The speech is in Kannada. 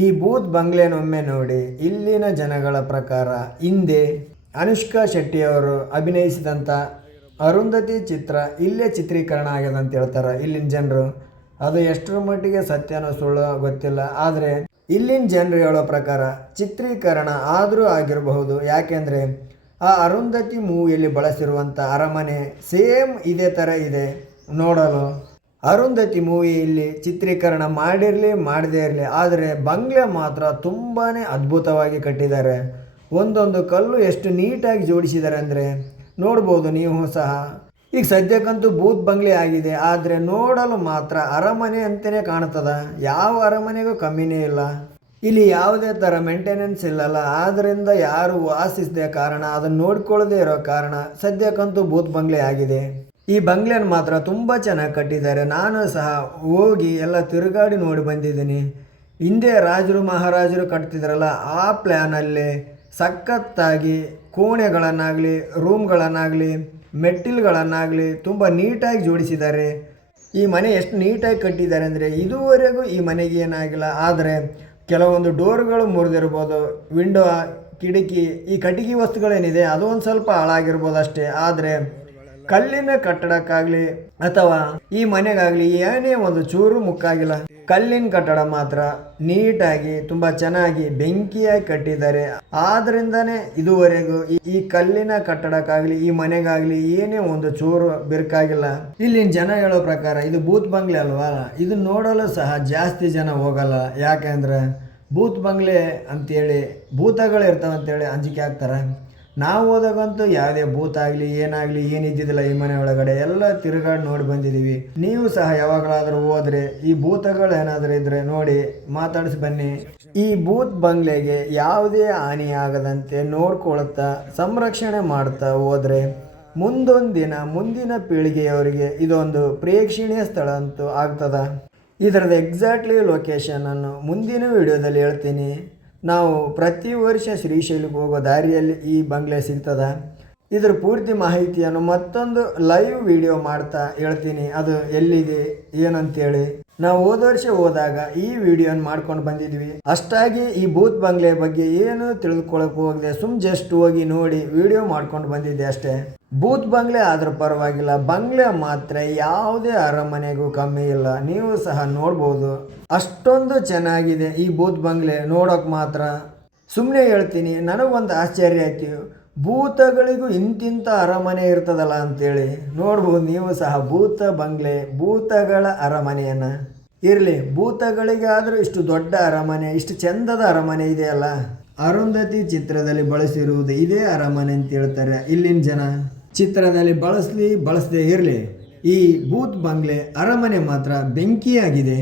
ಈ ಬೂತ್ ಬಂಗ್ಲೆನೊಮ್ಮೆ ನೋಡಿ. ಇಲ್ಲಿನ ಜನಗಳ ಪ್ರಕಾರ ಹಿಂದೆ ಅನುಷ್ಕಾ ಶೆಟ್ಟಿಯವರು ಅಭಿನಯಿಸಿದಂಥ ಅರುಂಧತಿ ಚಿತ್ರ ಇಲ್ಲೇ ಚಿತ್ರೀಕರಣ ಆಗ್ಯದ ಅಂತ ಹೇಳ್ತಾರೆ ಇಲ್ಲಿನ ಜನರು. ಅದು ಎಷ್ಟರ ಮಟ್ಟಿಗೆ ಸತ್ಯನೋ ಸುಳ್ಳು ಗೊತ್ತಿಲ್ಲ. ಆದರೆ ಇಲ್ಲಿನ ಜನರು ಹೇಳೋ ಪ್ರಕಾರ ಚಿತ್ರೀಕರಣ ಆದರೂ ಆಗಿರಬಹುದು. ಯಾಕೆಂದರೆ ಆ ಅರುಂಧತಿ ಮೂವಿಯಲ್ಲಿ ಬಳಸಿರುವಂಥ ಅರಮನೆ ಸೇಮ್ ಇದೇ ಥರ ಇದೆ ನೋಡಲು. ಅರುಂಧತಿ ಮೂವಿಯಲ್ಲಿ ಚಿತ್ರೀಕರಣ ಮಾಡಿರಲಿ ಮಾಡದೇ ಇರಲಿ, ಆದರೆ ಬಂಗ್ಲೆ ಮಾತ್ರ ತುಂಬಾ ಅದ್ಭುತವಾಗಿ ಕಟ್ಟಿದ್ದಾರೆ. ಒಂದೊಂದು ಕಲ್ಲು ಎಷ್ಟು ನೀಟಾಗಿ ಜೋಡಿಸಿದ್ದಾರೆ ಅಂದರೆ ನೋಡ್ಬೋದು ನೀವು ಸಹ. ಈಗ ಸದ್ಯಕ್ಕಂತೂ ಬೂತ್ ಬಂಗ್ಲೆ ಆಗಿದೆ, ಆದರೆ ನೋಡಲು ಮಾತ್ರ ಅರಮನೆ ಅಂತಲೇ ಕಾಣ್ತದ. ಯಾವ ಅರಮನೆಗೂ ಕಮ್ಮಿನೇ ಇಲ್ಲ. ಇಲ್ಲಿ ಯಾವುದೇ ಥರ ಮೇಂಟೆನೆನ್ಸ್ ಇಲ್ಲಲ್ಲ. ಆದ್ದರಿಂದ ಯಾರು ವಾಸಿಸದೆ ಕಾರಣ, ಅದನ್ನು ನೋಡ್ಕೊಳ್ಳದೆ ಇರೋ ಕಾರಣ ಸದ್ಯಕ್ಕಂತೂ ಬೂತ್ ಬಂಗ್ಲೆ ಆಗಿದೆ. ಈ ಬಂಗ್ಲೆನ ಮಾತ್ರ ತುಂಬ ಚೆನ್ನಾಗಿ ಕಟ್ಟಿದ್ದಾರೆ. ನಾನು ಸಹ ಹೋಗಿ ಎಲ್ಲ ತಿರುಗಾಡಿ ನೋಡಿ ಬಂದಿದ್ದೀನಿ. ಹಿಂದೆ ರಾಜರು ಮಹಾರಾಜರು ಕಟ್ತಿದ್ರಲ್ಲ, ಆ ಪ್ಲ್ಯಾನಲ್ಲಿ ಸಖತ್ತಾಗಿ ಕೋಣೆಗಳನ್ನಾಗಲಿ ರೂಮ್ಗಳನ್ನಾಗಲಿ ಮೆಟ್ಟಿಲುಗಳನ್ನಾಗಲಿ ತುಂಬ ನೀಟಾಗಿ ಜೋಡಿಸಿದ್ದಾರೆ. ಈ ಮನೆ ಎಷ್ಟು ನೀಟಾಗಿ ಕಟ್ಟಿದ್ದಾರೆ ಅಂದರೆ ಇದುವರೆಗೂ ಈ ಮನೆಗೆ ಏನಾಗಿಲ್ಲ. ಆದರೆ ಕೆಲವೊಂದು ಡೋರ್ಗಳು ಮುರಿದಿರ್ಬೋದು, ವಿಂಡೋ ಕಿಟಕಿ ಈ ಕಟ್ಟಿಗೆ ವಸ್ತುಗಳೇನಿದೆ ಅದು ಒಂದು ಸ್ವಲ್ಪ ಹಾಳಾಗಿರ್ಬೋದು ಅಷ್ಟೇ. ಆದರೆ ಕಲ್ಲಿನ ಕಟ್ಟಡಕ್ಕಾಗಲಿ ಅಥವಾ ಈ ಮನೆಗಾಗಲಿ ಏನೇ ಒಂದು ಚೂರು ಮುಕ್ಕಾಗಿಲ್ಲ. ಕಲ್ಲಿನ ಕಟ್ಟಡ ಮಾತ್ರ ನೀಟಾಗಿ ತುಂಬ ಚೆನ್ನಾಗಿ ಬೆಂಕಿಯಾಗಿ ಕಟ್ಟಿದ್ದಾರೆ. ಆದ್ರಿಂದನೇ ಇದುವರೆಗೂ ಈ ಕಲ್ಲಿನ ಕಟ್ಟಡಕ್ಕಾಗಲಿ ಈ ಮನೆಗಾಗಲಿ ಏನೇ ಒಂದು ಚೂರು ಬಿರುಕಾಗಿಲ್ಲ. ಇಲ್ಲಿನ ಜನ ಹೇಳೋ ಪ್ರಕಾರ ಇದು ಬೂತ್ ಬಂಗ್ಲೆ ಅಲ್ವಾ, ಇದು ನೋಡಲು ಸಹ ಜಾಸ್ತಿ ಜನ ಹೋಗಲ್ಲ. ಯಾಕೆಂದ್ರೆ ಬೂತ್ ಬಂಗ್ಲೆ ಅಂತೇಳಿ ಭೂತಗಳು ಇರ್ತಾವಂತೇಳಿ ಅಂಜಿಕೆ ಆಗ್ತಾರೆ. ನಾವು ಹೋದಾಗಂತೂ ಯಾವುದೇ ಭೂತ ಆಗಲಿ ಏನಾಗಲಿ ಏನಿದ್ದಿದ್ದಿಲ್ಲ. ಈ ಮನೆ ಒಳಗಡೆ ಎಲ್ಲ ತಿರುಗಾಡಿ ನೋಡಿ ಬಂದಿದ್ದೀವಿ. ನೀವು ಸಹ ಯಾವಾಗಲಾದರೂ ಹೋದರೆ ಈ ಭೂತಗಳು ಏನಾದರೂ ಇದ್ದರೆ ನೋಡಿ ಮಾತಾಡಿಸಿ ಬನ್ನಿ. ಈ ಬೂತ್ ಬಂಗ್ಲೆಗೆ ಯಾವುದೇ ಹಾನಿಯಾಗದಂತೆ ನೋಡ್ಕೊಳ್ತಾ ಸಂರಕ್ಷಣೆ ಮಾಡ್ತಾ ಹೋದರೆ ಮುಂದೊಂದು ದಿನ ಮುಂದಿನ ಪೀಳಿಗೆಯವರಿಗೆ ಇದೊಂದು ಪ್ರೇಕ್ಷಣೀಯ ಸ್ಥಳ ಅಂತೂ ಆಗ್ತದ. ಇದರದ ಎಕ್ಸಾಕ್ಟ್ಲಿ ಲೊಕೇಶನನ್ನು ಮುಂದಿನ ವಿಡಿಯೋದಲ್ಲಿ ಹೇಳ್ತೀನಿ. ನಾವು ಪ್ರತಿ ವರ್ಷ ಶ್ರೀಶೈಲಕ್ಕೆ ಹೋಗೋ ದಾರಿಯಲ್ಲಿ ಈ ಬಂಗ್ಲೆ ಸಿಗ್ತದ. ಇದರ ಪೂರ್ತಿ ಮಾಹಿತಿಯನ್ನು ಮತ್ತೊಂದು ಲೈವ್ ವಿಡಿಯೋ ಮಾಡ್ತಾ ಹೇಳ್ತೀನಿ, ಅದು ಎಲ್ಲಿದೆ ಏನಂತೇಳಿ. ನಾವು ಹೋದ ವರ್ಷ ಹೋದಾಗ ಈ ವಿಡಿಯೋನ ಮಾಡ್ಕೊಂಡು ಬಂದಿದ್ವಿ. ಅಷ್ಟಾಗಿ ಈ ಬೂತ್ ಬಂಗ್ಲೆ ಬಗ್ಗೆ ಏನು ತಿಳಿದುಕೊಳ್ಳೋಕೆ ಹೋಗದೆ ಜಸ್ಟ್ ಹೋಗಿ ನೋಡಿ ವಿಡಿಯೋ ಮಾಡ್ಕೊಂಡು ಬಂದಿದ್ದೆ ಅಷ್ಟೇ. ಬೂತ್ ಬಂಗ್ಲೆ ಆದರೂ ಪರವಾಗಿಲ್ಲ, ಬಂಗ್ಲೆ ಮಾತ್ರ ಯಾವುದೇ ಅರಮನೆಗೂ ಕಮ್ಮಿ ಇಲ್ಲ. ನೀವು ಸಹ ನೋಡ್ಬೋದು, ಅಷ್ಟೊಂದು ಚೆನ್ನಾಗಿದೆ ಈ ಬೂತ್ ಬಂಗ್ಲೆ ನೋಡೋಕೆ ಮಾತ್ರ. ಸುಮ್ಮನೆ ಹೇಳ್ತೀನಿ, ನನಗೊಂದು ಆಶ್ಚರ್ಯ ಆಯ್ತು, ಭೂತಗಳಿಗೂ ಇಂತಿಂಥ ಅರಮನೆ ಇರ್ತದಲ್ಲ ಅಂತೇಳಿ. ನೋಡ್ಬೋದು ನೀವು ಸಹ ಭೂತ ಬಂಗ್ಲೆ, ಭೂತಗಳ ಅರಮನೆಯನ್ನು. ಇರಲಿ, ಭೂತಗಳಿಗಾದರೂ ಇಷ್ಟು ದೊಡ್ಡ ಅರಮನೆ, ಇಷ್ಟು ಚಂದದ ಅರಮನೆ ಇದೆಯಲ್ಲ. ಅರುಂಧತಿ ಚಿತ್ರದಲ್ಲಿ ಬಳಸಿರುವುದು ಇದೇ ಅರಮನೆ ಅಂತ ಹೇಳ್ತಾರೆ ಇಲ್ಲಿನ ಜನ. ಚಿತ್ರದಲ್ಲಿ ಬಳಸದೇ ಇರಲಿ, ಈ ಬೂತ್ ಬಂಗ್ಲೆ ಅರಮನೆ ಮಾತ್ರ ಬೆಂಕಿಯಾಗಿದೆ.